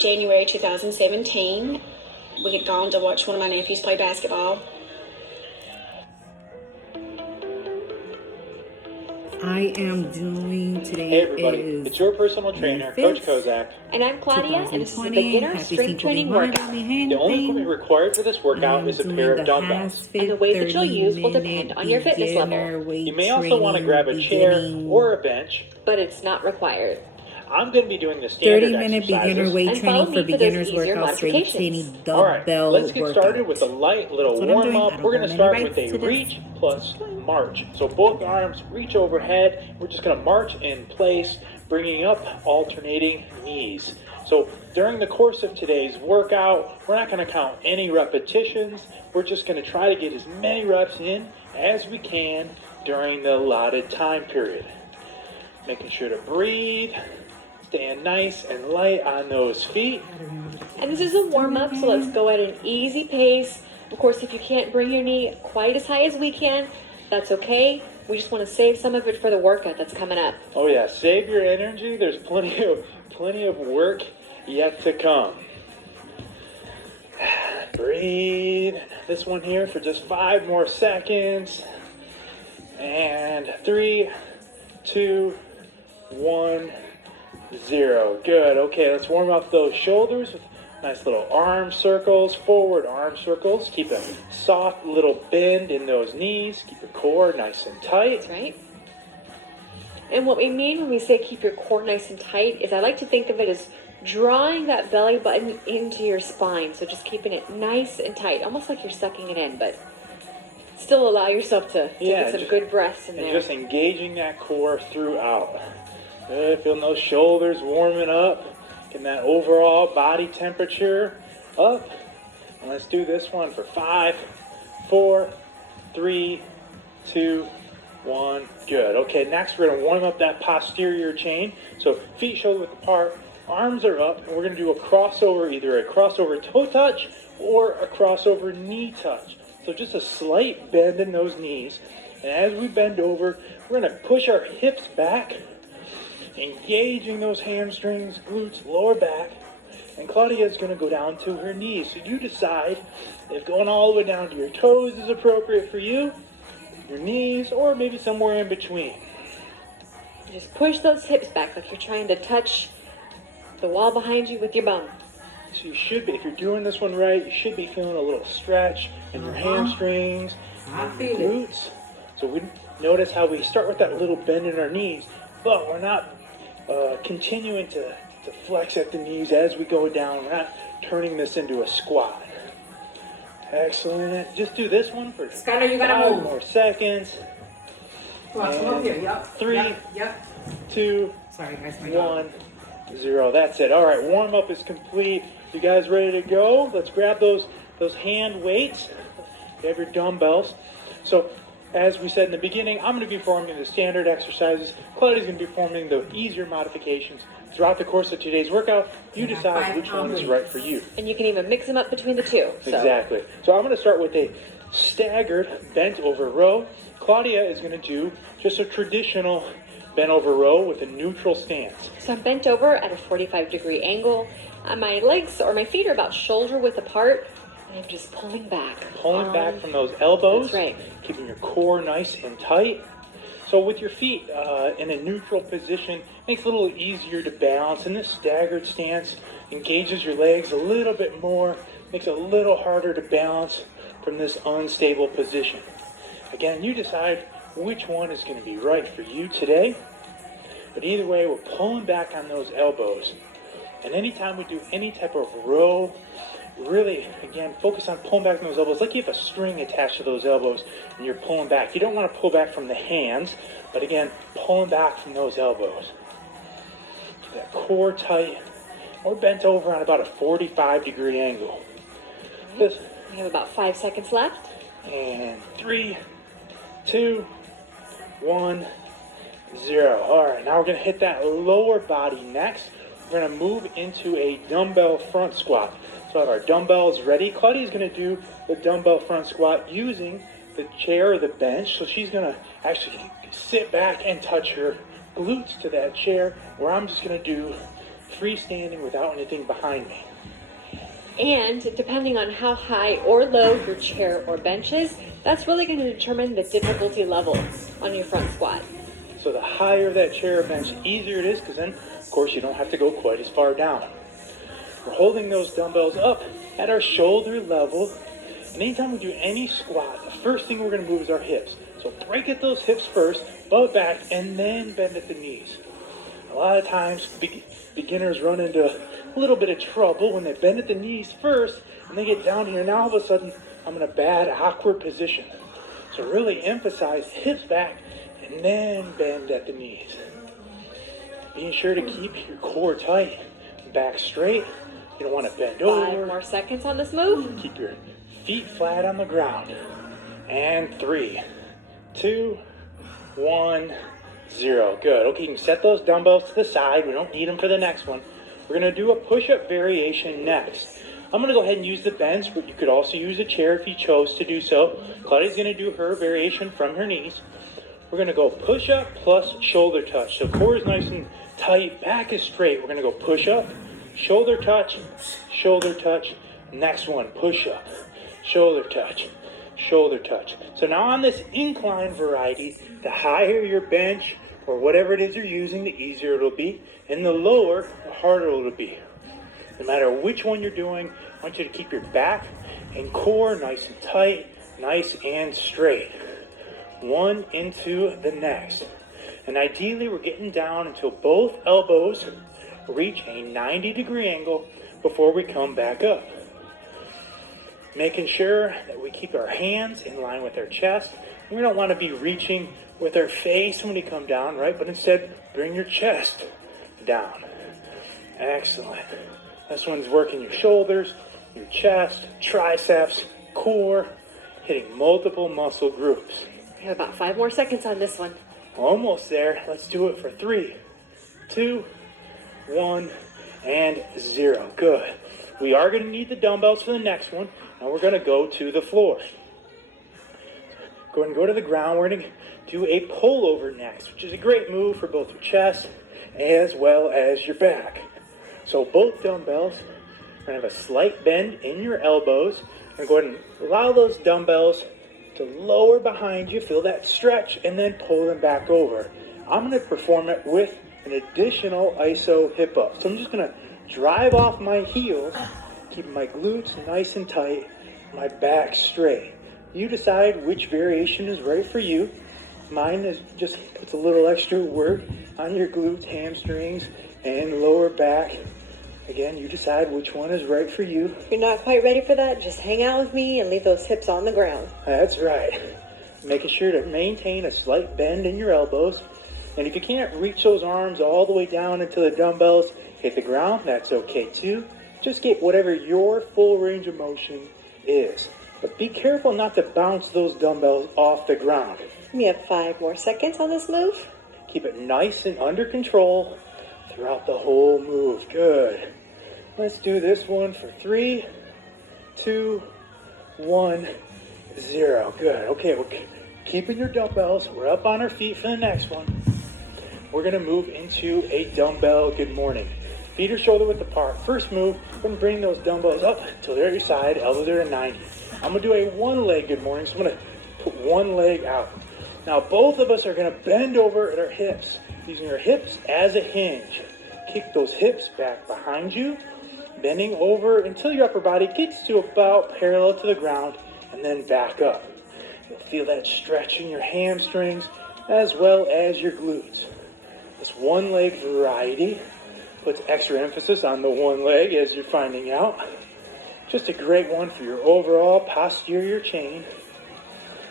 January 2017. We had gone to watch one of my nephews play basketball. I am doing today. Hey everybody, it's your personal trainer, Coach Kozak. And I'm Claudia, and this is a beginner strength training workout. The only equipment required for this workout is a pair of dumbbells. And the weight that you'll use will depend on your fitness level. You may also want to grab a chair or a bench, but it's not required. I'm going to be doing the standard 30-minute beginner weight training for beginners workout, strength training, dumbbell. All right, let's get started with a light little warm-up. We're going to start with a reach plus march. So both arms reach overhead. We're just going to march in place, bringing up alternating knees. So during the course of today's workout, we're not going to count any repetitions. We're just going to try to get as many reps in as we can during the allotted time period. Making sure to breathe. Stand nice and light on those feet. And this is a warm-up, so let's go at an easy pace. Of course, if you can't bring your knee quite as high as we can, that's okay. We just want to save some of it for the workout that's coming up. Oh yeah, save your energy. There's plenty of work yet to come. Breathe. This one here for just 5 more seconds. And 3, 2, 1. 0. Good. Okay, let's warm up those shoulders with nice little arm circles, forward arm circles. Keep a soft little bend in those knees. Keep your core nice and tight. That's right. And what we mean when we say keep your core nice and tight is I like to think of it as drawing that belly button into your spine. So just keeping it nice and tight, almost like you're sucking it in, but still allow yourself to get some good breaths in there. And just engaging that core throughout. Good, feeling those shoulders warming up, getting that overall body temperature up. And let's do this one for 5, 4, 3, 2, 1. Good. Okay, next we're going to warm up that posterior chain. So feet shoulder width apart, arms are up, and we're going to do a crossover, either a crossover toe touch or a crossover knee touch. So just a slight bend in those knees. And as we bend over, we're going to push our hips back, engaging those hamstrings, glutes, lower back, and Claudia is going to go down to her knees. So you decide if going all the way down to your toes is appropriate for you, your knees, or maybe somewhere in between. Just push those hips back like you're trying to touch the wall behind you with your bum. So you should be, if you're doing this one right, you should be feeling a little stretch in your hamstrings and your glutes. So we notice how we start with that little bend in our knees, but we're not continuing to flex at the knees as we go down. We're not turning this into a squat. Excellent. Just do this one for 5 more seconds. And 3, 2, 1, 0. That's it. All right, warm up is complete. You guys ready to go? Let's grab those hand weights. You have your dumbbells. So as we said in the beginning, I'm going to be performing the standard exercises. Claudia's going to be performing the easier modifications. Throughout the course of today's workout, you decide which one is right for you. And you can even mix them up between the two. Exactly. So I'm going to start with a staggered bent over row. Claudia is going to do just a traditional bent over row with a neutral stance. So I'm bent over at a 45-degree angle. My legs or my feet are about shoulder width apart. And I'm just pulling back. Pulling back from those elbows. That's right. Keeping your core nice and tight. So with your feet in a neutral position, makes it a little easier to balance. And this staggered stance engages your legs a little bit more, makes it a little harder to balance from this unstable position. Again, you decide which one is going to be right for you today. But either way, we're pulling back on those elbows. And anytime we do any type of row, really, again, focus on pulling back on those elbows like you have a string attached to those elbows and you're pulling back. You don't want to pull back from the hands, but again, pulling back from those elbows. Keep that core tight. We're bent over on about a 45-degree angle. We have about 5 seconds left. And 3, 2, 1, 0. All right, now we're going to hit that lower body next. We're going to move into a dumbbell front squat. So I have our dumbbells ready. Claudia's going to do the dumbbell front squat using the chair or the bench. So she's going to actually sit back and touch her glutes to that chair, where I'm just going to do freestanding without anything behind me. And depending on how high or low your chair or bench is, that's really going to determine the difficulty level on your front squat. So the higher that chair or bench, the easier it is, because then, of course, you don't have to go quite as far down. We're holding those dumbbells up at our shoulder level. And anytime we do any squat, the first thing we're going to move is our hips. So break at those hips first, butt back, and then bend at the knees. A lot of times, beginners run into a little bit of trouble when they bend at the knees first, and they get down here, and now all of a sudden, I'm in a bad, awkward position. So really emphasize hips back, and then bend at the knees. Being sure to keep your core tight, back straight. You don't want to bend over. 5 more seconds on this move. Keep your feet flat on the ground. And 3, 2, 1, 0. Good. Okay, you can set those dumbbells to the side. We don't need them for the next one. We're going to do a push-up variation next. I'm going to go ahead and use the bench, but you could also use a chair if you chose to do so. Claudia's going to do her variation from her knees. We're going to go push-up plus shoulder touch. So core is nice and tight, back is straight. We're going to go push-up, shoulder touch, shoulder touch. Next one, push-up, shoulder touch, shoulder touch. So now on this incline variety, the higher your bench or whatever it is you're using, the easier it'll be. And the lower, the harder it'll be. No matter which one you're doing, I want you to keep your back and core nice and tight, nice and straight. One into the next. And ideally, we're getting down until both elbows reach a 90-degree angle before we come back up. Making sure that we keep our hands in line with our chest. We don't want to be reaching with our face when we come down, right? But instead, bring your chest down. Excellent. This one's working your shoulders, your chest, triceps, core, hitting multiple muscle groups. We have about 5 more seconds on this one. Almost there. Let's do it for 3, 2, 1, and 0. Good. We are going to need the dumbbells for the next one. Now we're going to go to the floor. Go ahead and go to the ground. We're going to do a pullover next, which is a great move for both your chest as well as your back. So both dumbbells are going to have a slight bend in your elbows. We're going to go ahead and allow those dumbbells to lower behind you, feel that stretch, and then pull them back over. I'm going to perform it with an additional iso hip up. So I'm just going to drive off my heels, keeping my glutes nice and tight, my back straight. You decide which variation is right for you. Mine is just puts a little extra work on your glutes, hamstrings, and lower back. Again, you decide which one is right for you. If you're not quite ready for that, just hang out with me and leave those hips on the ground. That's right. Making sure to maintain a slight bend in your elbows. And if you can't reach those arms all the way down into the dumbbells, hit the ground, that's okay too. Just get whatever your full range of motion is. But be careful not to bounce those dumbbells off the ground. We have 5 more seconds on this move. Keep it nice and under control throughout the whole move. Good. Let's do this one for 3, 2, 1, 0. Good. Okay, we're keeping your dumbbells. We're up on our feet for the next one. We're going to move into a dumbbell good morning. Feet are shoulder width apart. First move, we're going to bring those dumbbells up till they're at your side, elbows are at 90. I'm going to do a one-leg good morning, so I'm going to put one leg out. Now, both of us are going to bend over at our hips, using our hips as a hinge. Kick those hips back behind you, bending over until your upper body gets to about parallel to the ground, and then back up. You'll feel that stretch in your hamstrings as well as your glutes. This one-leg variety puts extra emphasis on the one leg, as you're finding out. Just a great one for your overall posterior chain.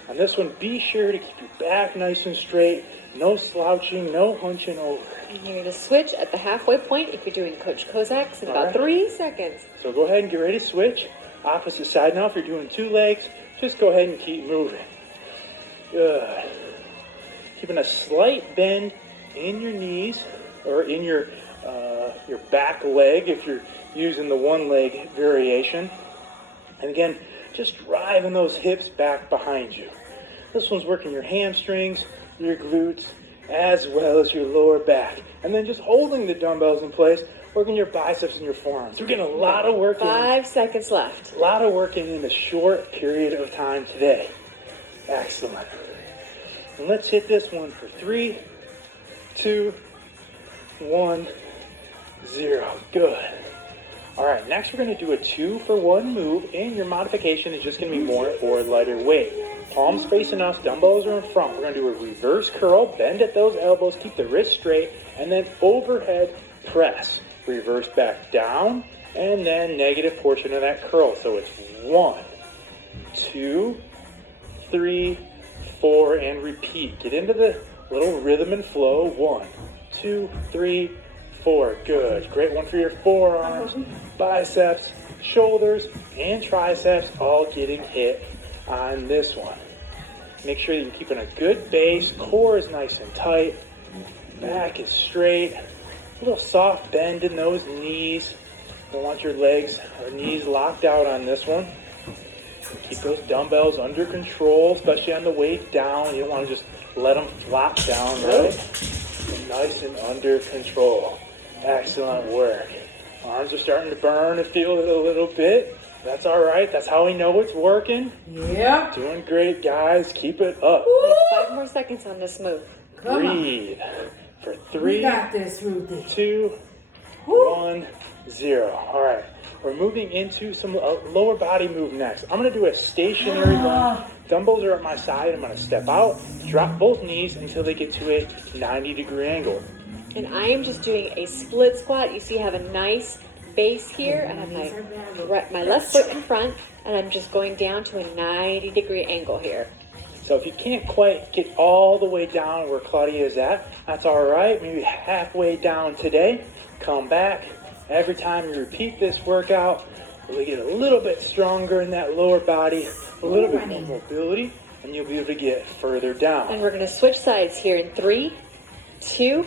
On this one, be sure to keep your back nice and straight. No slouching, no hunching over. And you're going to switch at the halfway point if you're doing Coach Kozak's in about right. 3 seconds. So go ahead and get ready to switch. Opposite side now. If you're doing 2 legs, just go ahead and keep moving. Good. Keeping a slight bend in your knees or in your back leg if you're using the one leg variation. And again, just driving those hips back behind you. This one's working your hamstrings, your glutes, as well as your lower back. And then just holding the dumbbells in place, working your biceps and your forearms. We're getting a lot of work in. 5 seconds left. A lot of working in a short period of time today. Excellent. And let's hit this one for 3, 2, 1, 0. Good. All right, next we're going to do a 2-for-1 move, and your modification is just going to be more or lighter weight. Palms facing us, dumbbells are in front. We're going to do a reverse curl, bend at those elbows, keep the wrist straight, and then overhead press. Reverse back down, and then negative portion of that curl. So it's 1, 2, 3, 4, and repeat. Get into the little rhythm and flow. 1, 2, 3, 4. Good. Great one for your forearms, biceps, shoulders, and triceps, all getting hit on this one. Make sure that you're keeping a good base. Core is nice and tight. Back is straight. A little soft bend in those knees. Don't want your legs or knees locked out on this one. Keep those dumbbells under control, especially on the way down. You don't want to just let them flop down, right? Nice and under control. Excellent work. Arms are starting to burn and feel it a little bit. That's all right. That's how we know it's working. Yep. Doing great, guys. Keep it up. 5 more seconds on this move. Breathe. For 3, We got this, Ruthie. 2, 1, 0. All right. We're moving into some lower body move next. I'm going to do a stationary lunge. Dumbbells are at my side. I'm going to step out, drop both knees until they get to a 90-degree angle. And I am just doing a split squat. You see I have a nice base here. I have my left foot in front, and I'm just going down to a 90-degree angle here. So if you can't quite get all the way down where Claudia is at, that's all right. Maybe halfway down today. Come back. Every time you repeat this workout, you'll get a little bit stronger in that lower body, a little bit more mobility, and you'll be able to get further down. And we're going to switch sides here in 3, 2,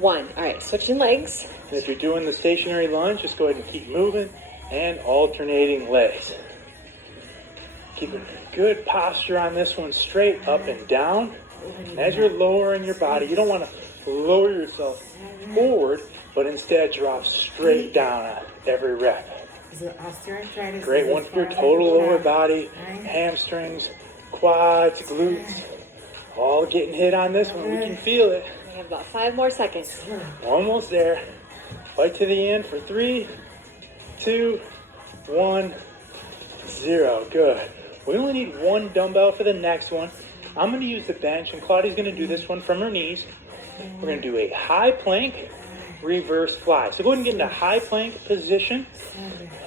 1. All right, switching legs. And if you're doing the stationary lunge, just go ahead and keep moving and alternating legs. Keeping good posture on this one, straight up and down. And as you're lowering your body, you don't want to lower yourself forward, but instead drop straight down at every rep. Great one for your total lower body, hamstrings, quads, glutes, all getting hit on this one. We can feel it. We have about 5 more seconds. Almost there. Fight to the end for 3, 2, 1, 0. Good. We only need 1 dumbbell for the next one. I'm going to use the bench, and Claudia's going to do this one from her knees. We're going to do a high plank, reverse fly. So go ahead and get into high plank position.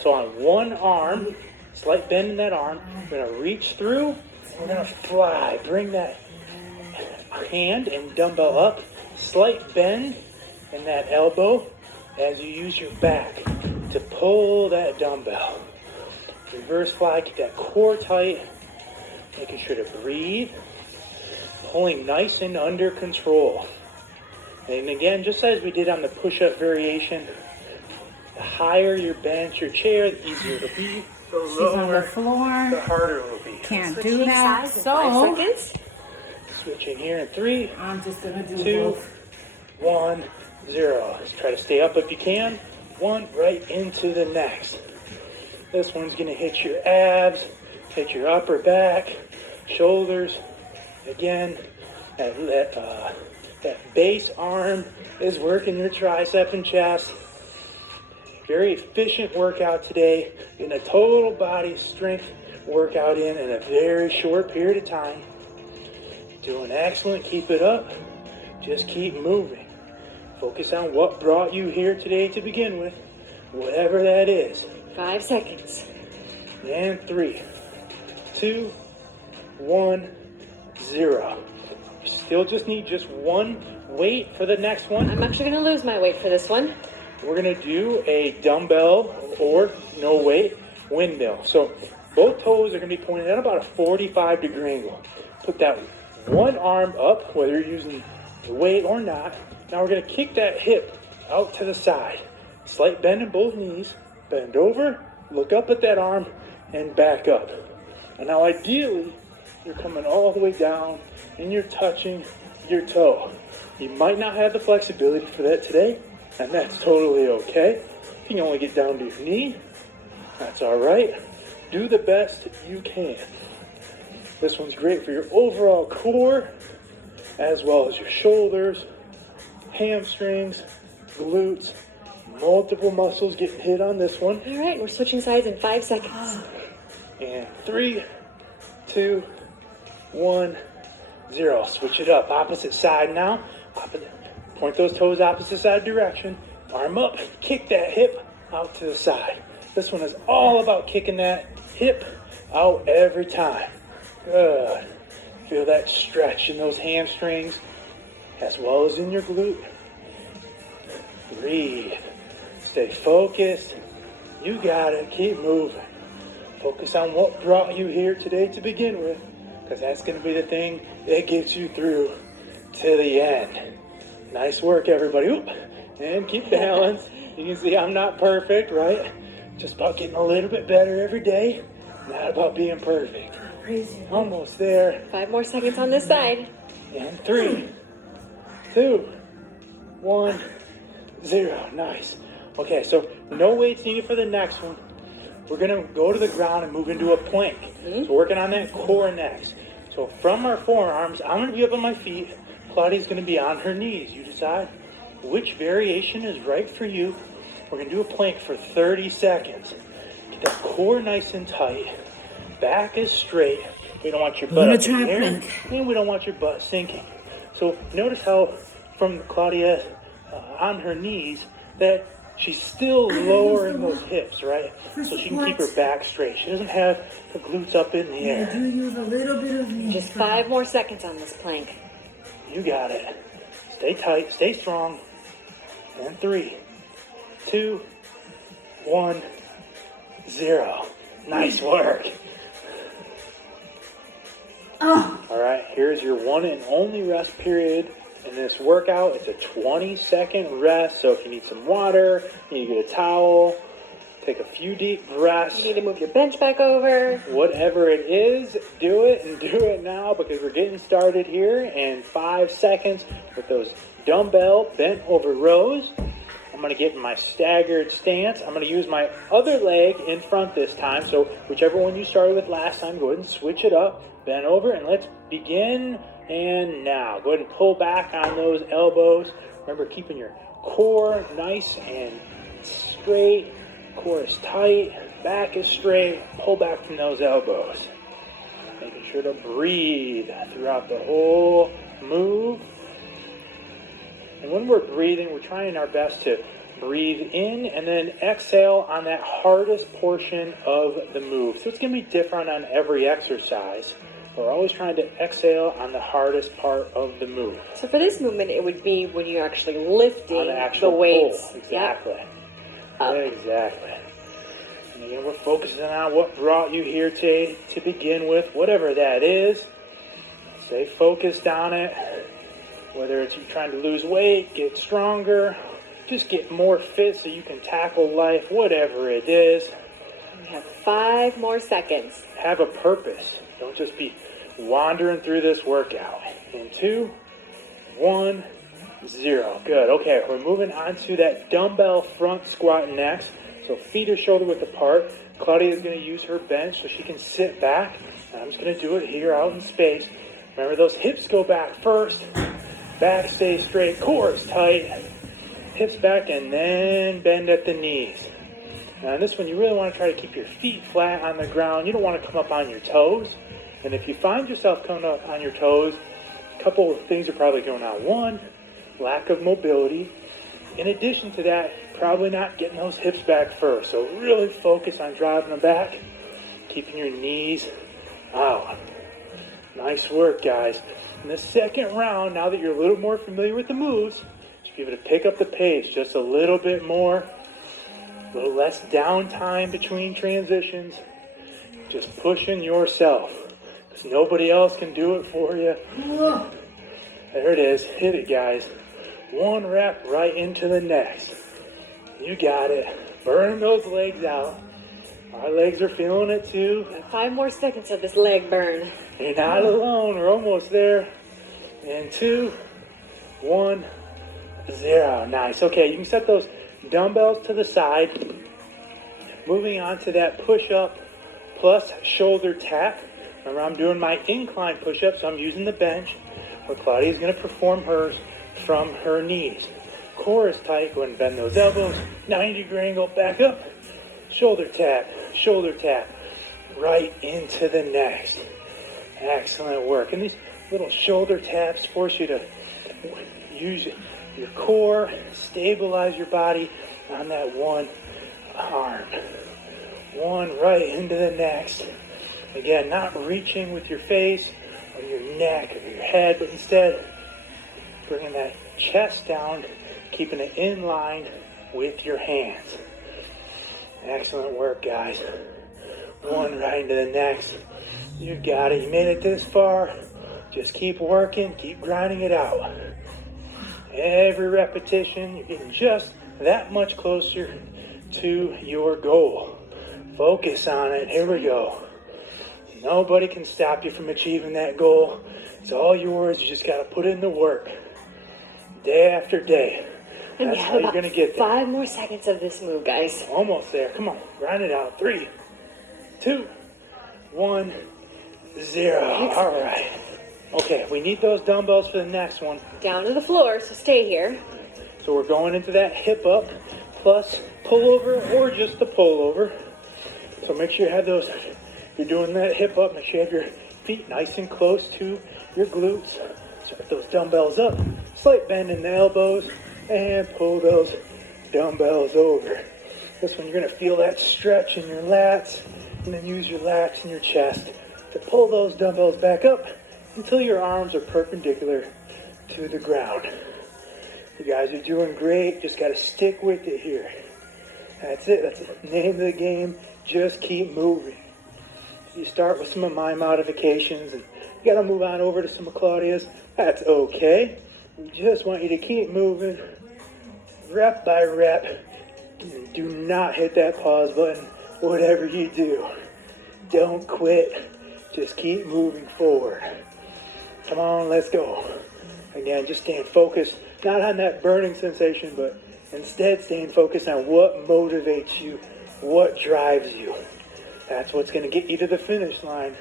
So on one arm, slight bend in that arm. We're going to reach through. We're going to fly. Bring that hand and dumbbell up. Slight bend in that elbow as you use your back to pull that dumbbell. Reverse fly, keep that core tight, making sure to breathe, pulling nice and under control. And again, just as we did on the push-up variation, the higher your bench, your chair, the easier it'll be. The She's on the lower, floor. the harder it will be. Can't do Switching that. sides in So 5 seconds. Switching here in 3, I'm just gonna do 2, both. 1, 0. Let's try to stay up if you can. 1 right into the next. This one's going to hit your abs, hit your upper back, shoulders. Again, that base arm is working your tricep and chest. Very efficient workout today. Getting a total body strength workout in a very short period of time. Doing excellent. Keep it up. Just keep moving. Focus on what brought you here today to begin with, whatever that is. 5 seconds. And 3, 2, 1, 0. You still just need just 1 weight for the next one. I'm actually going to lose my weight for this one. We're going to do a dumbbell or no weight windmill. So both toes are going to be pointed at about a 45-degree angle. Put that one arm up, whether you're using the weight or not. Now we're going to kick that hip out to the side. Slight bend in both knees. Bend over, look up at that arm, and back up. And now ideally, you're coming all the way down, and you're touching your toe. You might not have the flexibility for that today, and that's totally okay. You can only get down to your knee. That's all right. Do the best you can. This one's great for your overall core, as well as your shoulders, hamstrings, glutes, multiple muscles getting hit on this one. All right, we're switching sides in 5 seconds. And 3, 2, 1, 0. Switch it up. Opposite side now. Point those toes opposite side direction. Arm up. Kick that hip out to the side. This one is all about kicking that hip out every time. Good. Feel that stretch in those hamstrings as well as in your glute. Breathe. Stay focused. You got it. Keep moving. Focus on what brought you here today to begin with, because that's going to be the thing that gets you through to the end. Nice work, everybody. Oop. And keep balance. You can see I'm not perfect, right? Just about getting a little bit better every day. Not about being perfect. Almost there. 5 more seconds on this side. And 3, 2, 1, 0. Nice. Okay, so no weights needed for the next one. We're going to go to the ground and move into a plank. So working on that core next. So from our forearms, I'm going to be up on my feet. Claudia's going to be on her knees. You decide which variation is right for you. We're going to do a plank for 30 seconds. Get that core nice and tight. Back is straight. We don't want your butt up in the air, and we don't want your butt sinking. So notice how from Claudia on her knees that she's still lowering those hips, right? So she can keep her back straight. She doesn't have her glutes up in the air. do use a little bit of knee. Just 5 more seconds on this plank. You got it. Stay tight, stay strong. And 3, 2, 1, 0. Nice work. All right, here's your one and only rest period in this workout. It's a 20-second rest, so if you need some water, you need to get a towel, take a few deep breaths. You need to move your bench back over. Whatever it is, do it, and do it now, because we're getting started here in 5 seconds with those dumbbell bent over rows. I'm going to get in my staggered stance. I'm going to use my other leg in front this time, so whichever one you started with last time, go ahead and switch it up. Bend over, and let's begin. And now, go ahead and pull back on those elbows. Remember, keeping your core nice and straight. Core is tight, back is straight. Pull back from those elbows. Making sure to breathe throughout the whole move. And when we're breathing, we're trying our best to breathe in and then exhale on that hardest portion of the move. So it's going to be different on every exercise. We're always trying to exhale on the hardest part of the move. So for this movement, it would be when you're actually lifting On the actual weights. pull. Exactly. Yep. Exactly. And again, we're focusing on what brought you here today to begin with, whatever that is. Stay focused on it. Whether it's you trying to lose weight, get stronger, just get more fit so you can tackle life, whatever it is. We have 5 more seconds. Have a purpose. Don't just be wandering through this workout. In 2, 1, 0. Good. Okay, we're moving on to that dumbbell front squat next. So feet are shoulder width apart. Claudia is going to use her bench so she can sit back. And I'm just going to do it here out in space. Remember, those hips go back first. Back stays straight. Core is tight. Hips back, and then bend at the knees. Now in this one, you really want to try to keep your feet flat on the ground. You don't want to come up on your toes. And if you find yourself coming up on your toes, a couple of things are probably going on. One, lack of mobility. In addition to that, probably not getting those hips back first. So really focus on driving them back, keeping your knees out. Nice work, guys. In the second round, now that you're a little more familiar with the moves, just be able to pick up the pace just a little bit more. A little less downtime between transitions. Just pushing yourself. Because nobody else can do it for you. There it is. Hit it, guys. One rep right into the next. You got it. Burn those legs out. Our legs are feeling it too. 5 more seconds of this leg burn. You're not alone. We're almost there. And 2, 1, 0. Nice. Okay, you can set those dumbbells to the side. Moving on to that push-up plus shoulder tap. Remember, I'm doing my incline push-up, so I'm using the bench, where Claudia's going to perform hers from her knees. Core is tight. Go ahead and bend those elbows. 90-degree angle, back up. Shoulder tap, right into the next. Excellent work. And these little shoulder taps force you to use your core, stabilize your body on that one arm. One right into the next. Again, not reaching with your face or your neck or your head, but instead bringing that chest down, keeping it in line with your hands. Excellent work, guys. One right into the next. You got it. You made it this far. Just keep working. Keep grinding it out. Every repetition, you're getting just that much closer to your goal. Focus on it. Here we go. Nobody can stop you from achieving that goal. It's all yours. You just got to put in the work. Day after day. And That's how you're going to get there. 5 more seconds of this move, guys. Almost there. Come on. Grind it out. 3, 2, 1, 0. All right. Okay, we need those dumbbells for the next one. Down to the floor, so stay here. So we're going into that hip up plus pullover or just the pullover. So make sure you have those, if you're doing that hip up, make sure you have your feet nice and close to your glutes. Start those dumbbells up, slight bend in the elbows, and pull those dumbbells over. This one you're going to feel that stretch in your lats, and then use your lats and your chest to pull those dumbbells back up until your arms are perpendicular to the ground. You guys are doing great. Just got to stick with it here. That's it. That's the name of the game. Just keep moving. You start with some of my modifications, and you got to move on over to some of Claudia's. That's okay. We just want you to keep moving, rep by rep. And do not hit that pause button, whatever you do. Don't quit. Just keep moving forward. Come on, let's go. Again, just staying focused, not on that burning sensation, but instead staying focused on what motivates you, what drives you. That's what's going to get you to the finish line.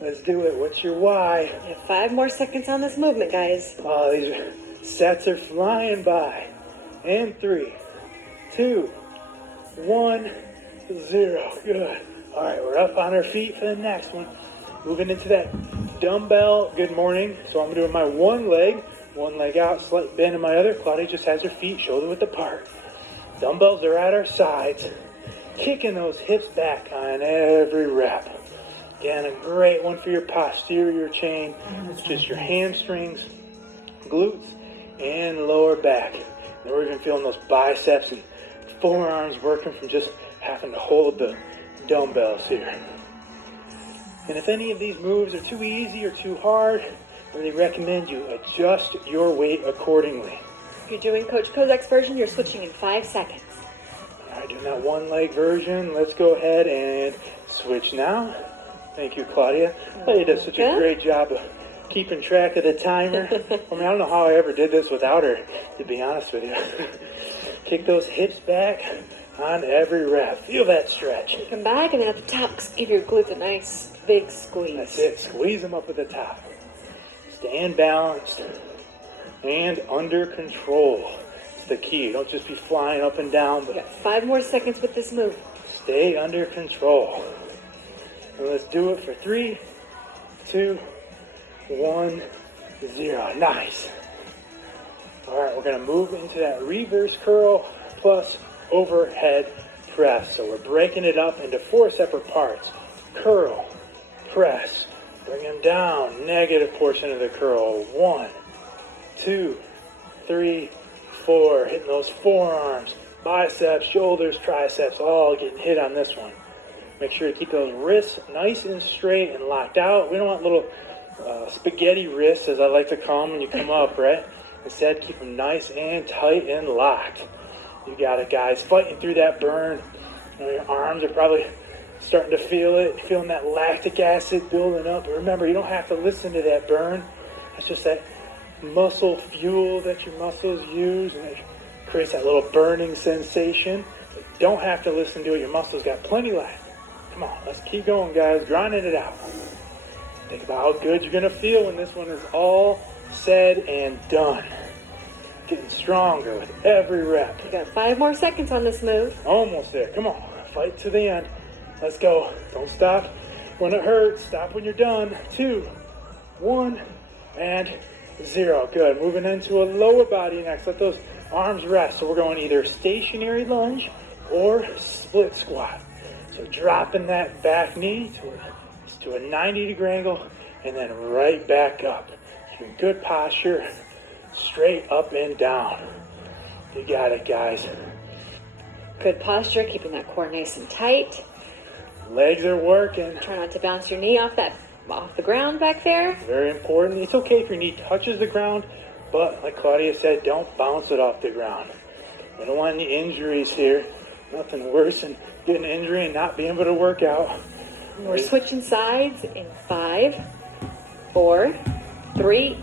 Let's do it. What's your why? You have 5 more seconds on this movement, guys. Oh, these sets are flying by. And 3, 2, 1, 0. Good. All right, we're up on our feet for the next one. Moving into that dumbbell. Good morning. So I'm doing my one leg out, slight bend in my other. Claudia just has her feet shoulder width apart. Dumbbells are at our sides. Kicking those hips back on every rep. Again, a great one for your posterior chain. It's just your hamstrings, glutes, and lower back. And we're even feeling those biceps and forearms working from just having to hold the dumbbells here. And if any of these moves are too easy or too hard, I really recommend you adjust your weight accordingly. If you're doing Coach Kozak's version, you're switching in 5 seconds. All right, doing that one leg version. Let's go ahead and switch now. Thank you, Claudia. You did such a great job of keeping track of the timer. I mean, I don't know how I ever did this without her, to be honest with you. Kick those hips back on every rep. Feel that stretch. Come back, and then at the top, give your glutes a nice big squeeze. That's it. Squeeze them up at the top. Stand balanced and under control. It's the key. Don't just be flying up and down, but You got 5 more seconds with this move. stay under control. And let's do it for 3, 2, 1, 0. Nice. All right, we're going to move into that reverse curl plus overhead press. So we're breaking it up into 4 separate parts. Curl, press, bring them down, negative portion of the curl. 1, 2, 3, 4. Hitting those forearms, biceps, shoulders, triceps, all getting hit on this one. Make sure to keep those wrists nice and straight and locked out. We don't want little spaghetti wrists, as I like to call them when you come up, right? Instead, keep them nice and tight and locked. You got it, guys. Fighting through that burn. You know, your arms are probably starting to feel it, feeling that lactic acid building up. But remember, you don't have to listen to that burn. It's just that muscle fuel that your muscles use, and it creates that little burning sensation. So you don't have to listen to it. Your muscles got plenty left. Come on, let's keep going, guys. Grinding it out. Think about how good you're going to feel when this one is all said and done. Getting stronger with every rep. You got 5 more seconds on this move. Almost there. Come on. Fight to the end. Let's go. Don't stop when it hurts. Stop when you're done. 2, 1, and 0. Good. Moving into a lower body next. Let those arms rest. So we're going either stationary lunge or split squat. So dropping that back knee to a 90-degree angle and then right back up. Keeping good posture. Straight up and down. You got it, guys. Good posture, keeping that core nice and tight. Legs are working. Try not to bounce your knee off the ground back there. Very important. It's okay if your knee touches the ground, but like Claudia said, don't bounce it off the ground. We don't want any injuries here. Nothing worse than getting an injury and not being able to work out. We're switching sides in 5, 4, 3,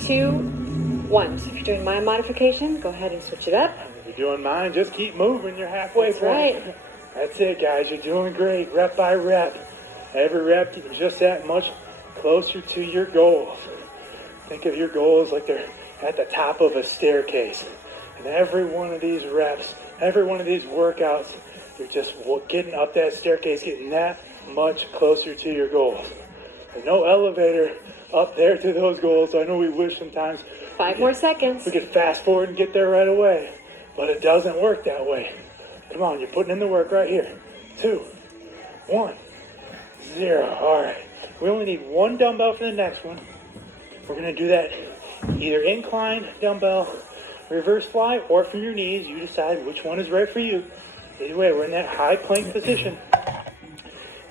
2, 1. So if you're doing my modification, go ahead and switch it up. If you're doing mine, just keep moving. You're halfway That's point. right. That's it, guys. You're doing great, rep by rep. Every rep gets just that much closer to your goals. Think of your goals like they're at the top of a staircase. And every one of these reps, every one of these workouts, you're just getting up that staircase, getting that much closer to your goals. There's no elevator up there to those goals. So I know we wish sometimes 5 more seconds. we could fast forward and get there right away, but it doesn't work that way. Come on, you're putting in the work right here. 2, 1, 0. All right. We only need 1 dumbbell for the next one. We're going to do that either incline dumbbell, reverse fly, or from your knees. You decide which one is right for you. Either way, we're in that high plank position.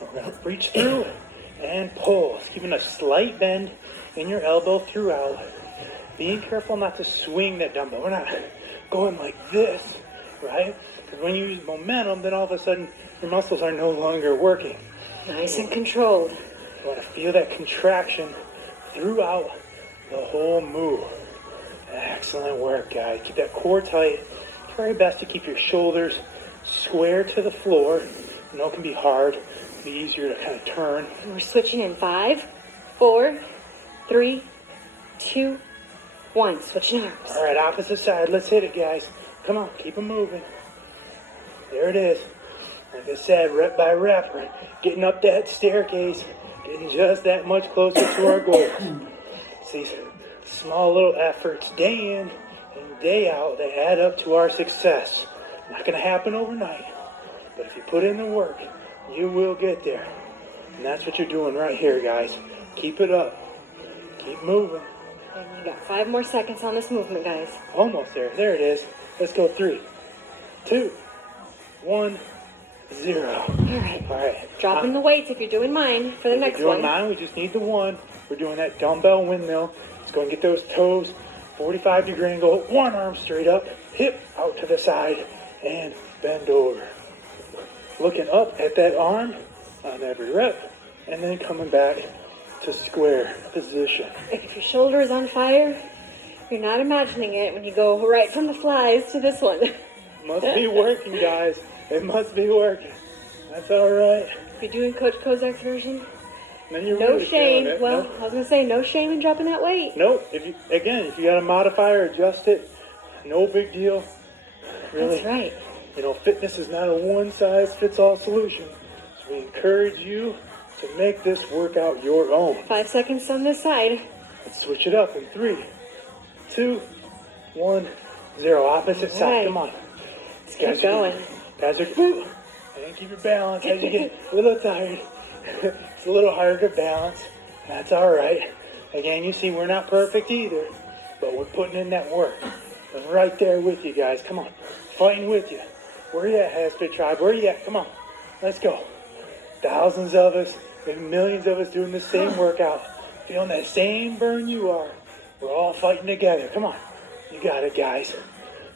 We're going to reach through and pull. Keeping a slight bend in your elbow throughout. Being careful not to swing that dumbbell. We're not going like this, right? Because when you use momentum, then all of a sudden your muscles are no longer working. Nice and controlled. You want to feel that contraction throughout the whole move. Excellent work, guys. Keep that core tight. Try your best to keep your shoulders square to the floor. I know it can be hard. It can be easier to kind of turn. And we're switching in 5, 4, 3, 2, 1. Switching arms. All right, opposite side. Let's hit it, guys. Come on, keep them moving. There it is. Like I said, rep by rep, we're getting up that staircase, getting just that much closer to our goals. These small little efforts, day in and day out, they add up to our success. Not going to happen overnight, but if you put in the work, you will get there. And that's what you're doing right here, guys. Keep it up. Keep moving. And you got 5 more seconds on this movement, guys. Almost there. There it is. Let's go. 3, 2, 1, 0. All right. All right. Dropping the weights if you're doing mine for the If next you're doing one. mine, we just need the one. We're doing that dumbbell windmill. Let's go and get those toes 45-degree angle. One arm straight up, hip out to the side, and bend over. Looking up at that arm on every rep, and then coming back to square position. If your shoulder is on fire, you're not imagining it when you go right from the flies to this one. Must be working, guys. It must be working. That's all right. If you're doing Coach Kozak's version, Then you're no really shame. feeling it. Well, Nope. I was going to say, no shame in dropping that weight. Nope. If you got to modify or adjust it, no big deal. Really. That's right. You know, fitness is not a one-size-fits-all solution. So we encourage you to make this workout your own. 5 seconds on this side. Let's switch it up in 3, 2, 1, 0. Opposite All side. right. Come on. Keep going. Guys are woo, and keep your balance as you get a little tired. It's a little harder to balance. That's all right. Again, you see, we're not perfect either, but we're putting in that work. I'm right there with you guys. Come on, fighting with you. Where you at, Hasbit Tribe? Where you at? Come on, let's go. Thousands of us, maybe millions of us doing the same workout, feeling that same burn you are. We're all fighting together. Come on, you got it, guys.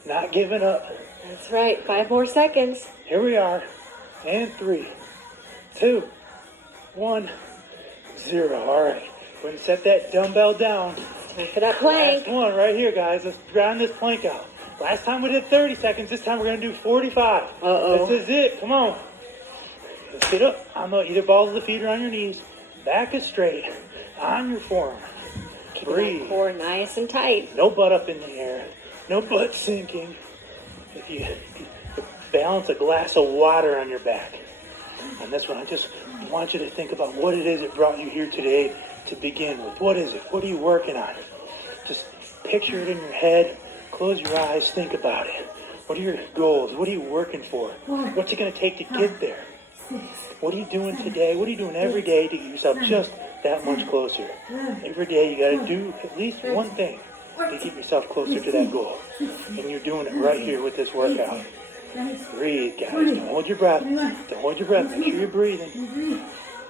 Not giving up. That's right. 5 more seconds. Here we are. And 3, 2, 1, 0. All right. Go ahead and set that dumbbell down. Time for that plank. Last one right here, guys. Let's grind this plank out. Last time we did 30 seconds. This time we're going to do 45. Uh-oh. This is it. Come on. Let's get up on the either balls of the feet or on your knees. Back is straight. On your forearm. Keeping Breathe. that core nice and tight. No butt up in the air. No butt sinking. If you balance a glass of water on your back. And this one, I just want you to think about what it is that brought you here today to begin with. What is it? What are you working on? Just picture it in your head. Close your eyes. Think about it. What are your goals? What are you working for? What's it going to take to get there? What are you doing today? What are you doing every day to get yourself just that much closer? Every day you got to do at least one thing to keep yourself closer to that goal. And you're doing it right here with this workout. Breathe, guys. Don't hold your breath. Don't hold your breath. Make sure you're breathing.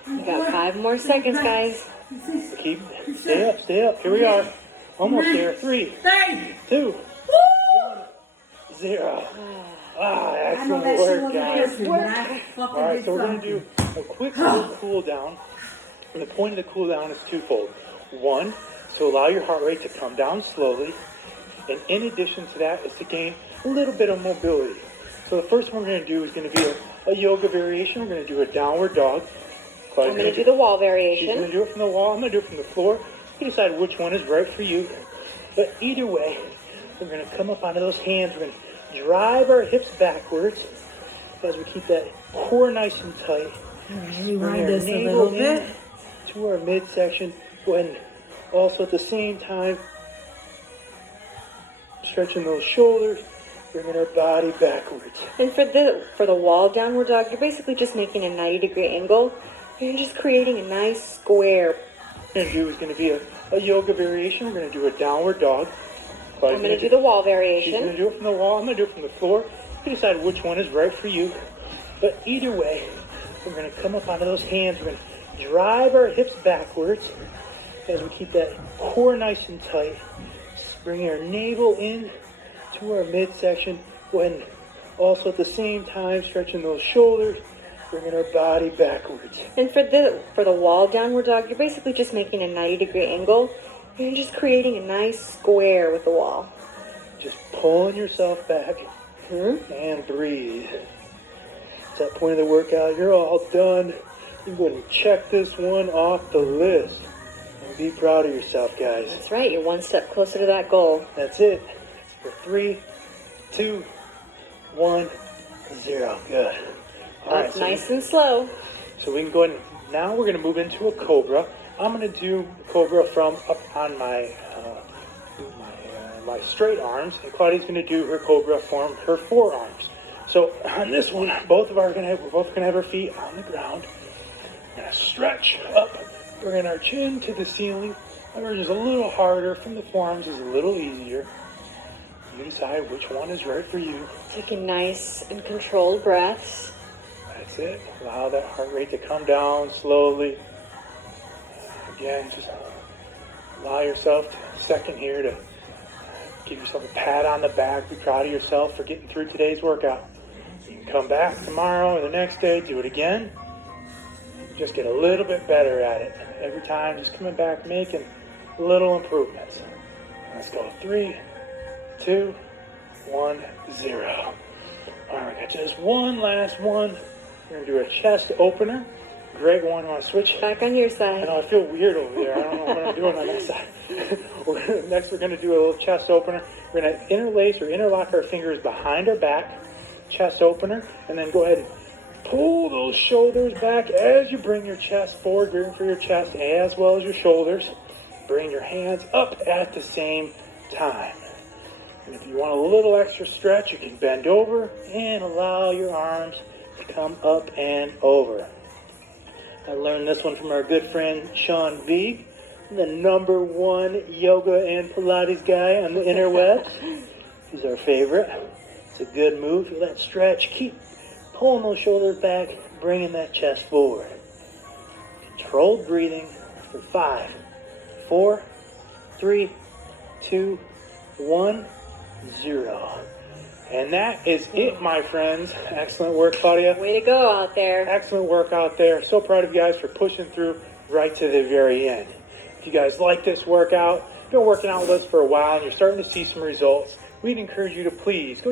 We got 5 more seconds, guys. Stay up, stay up. Here we are. Almost there. 3, 2, 1, 0. Excellent work, guys. All right, so we're going to do a quick little cool down. And the point of the cool down is twofold. One, to allow your heart rate to come down slowly. And in addition to that is to gain a little bit of mobility. So the first one we're going to do is going to be a yoga variation. We're going to do a downward dog. I'm going to do the wall She's going variation. to do it from the wall. I'm going to do it from the floor. You decide which one is right for you. But either way, we're going to come up onto those hands. We're going to drive our hips backwards as we keep that core nice and tight. Rewind this a little bit. To our midsection. When also at the same time, stretching those shoulders, bringing our body backwards. And for the wall downward dog, you're basically just making a 90-degree angle. You're just creating a nice square. What we're going to do is going to be a yoga variation. We're going to do a downward dog. I'm going to do the wall She's going variation. to do it from the wall. I'm going to do it from the floor. You decide which one is right for you. But either way, we're going to come up onto those hands. We're going to drive our hips backwards as we keep that core nice and tight. Bring our navel in to our midsection. When also at the same time stretching those shoulders, bringing our body backwards. And for the wall downward dog, you're basically just making a 90-degree angle. You're just creating a nice square with the wall. Just pulling yourself back and breathe. It's that point of the workout. You're all done. You can go ahead and check this one off the list. And be proud of yourself, guys. That's right. You're one step closer to that goal. That's it. For 3, 2, 1, 0. Good. All right, Up nice and slow. So we can go ahead and now we're going to move into a cobra. I'm going to do cobra from up on my straight arms, and Claudia's going to do her cobra from her forearms. So on this one, we're both going to have our feet on the ground. We're going to stretch up, bringing our chin to the ceiling. That version is a little harder. From the forearms is a little easier. You decide which one is right for you. Taking nice and controlled breaths. That's it. Allow that heart rate to come down slowly. Again, just allow yourself a second here to give yourself a pat on the back. Be proud of yourself for getting through today's workout. You can come back tomorrow or the next day, do it again. Just get a little bit better at it. Every time, just coming back, making little improvements. Let's go. 3, 2, 1, 0. All right, just one last one. We're going to do a chest opener. Great one. I want to switch. Back on your I side. know, I feel weird over there. I don't know what I'm doing on that side. Next, we're going to do a little chest opener. We're going to interlace or interlock our fingers behind our back, chest opener, and then go ahead and pull those shoulders back as you bring your chest forward, rearing for your chest as well as your shoulders. Bring your hands up at the same time. And if you want a little extra stretch, you can bend over and allow your arms to come up and over. I learned this one from our good friend Sean Veig, the #1 yoga and Pilates guy on the interwebs. He's our favorite. It's a good move. Feel that stretch. Keep pulling those shoulders back, bringing that chest forward. Controlled breathing for 5, 4, 3, 2, 1, 0. And that is it, my friends. Excellent work, Claudia. Way to go out there. Excellent work out there. So proud of you guys for pushing through right to the very end. If you guys like this workout, been working out with us for a while and you're starting to see some results, we'd encourage you to please go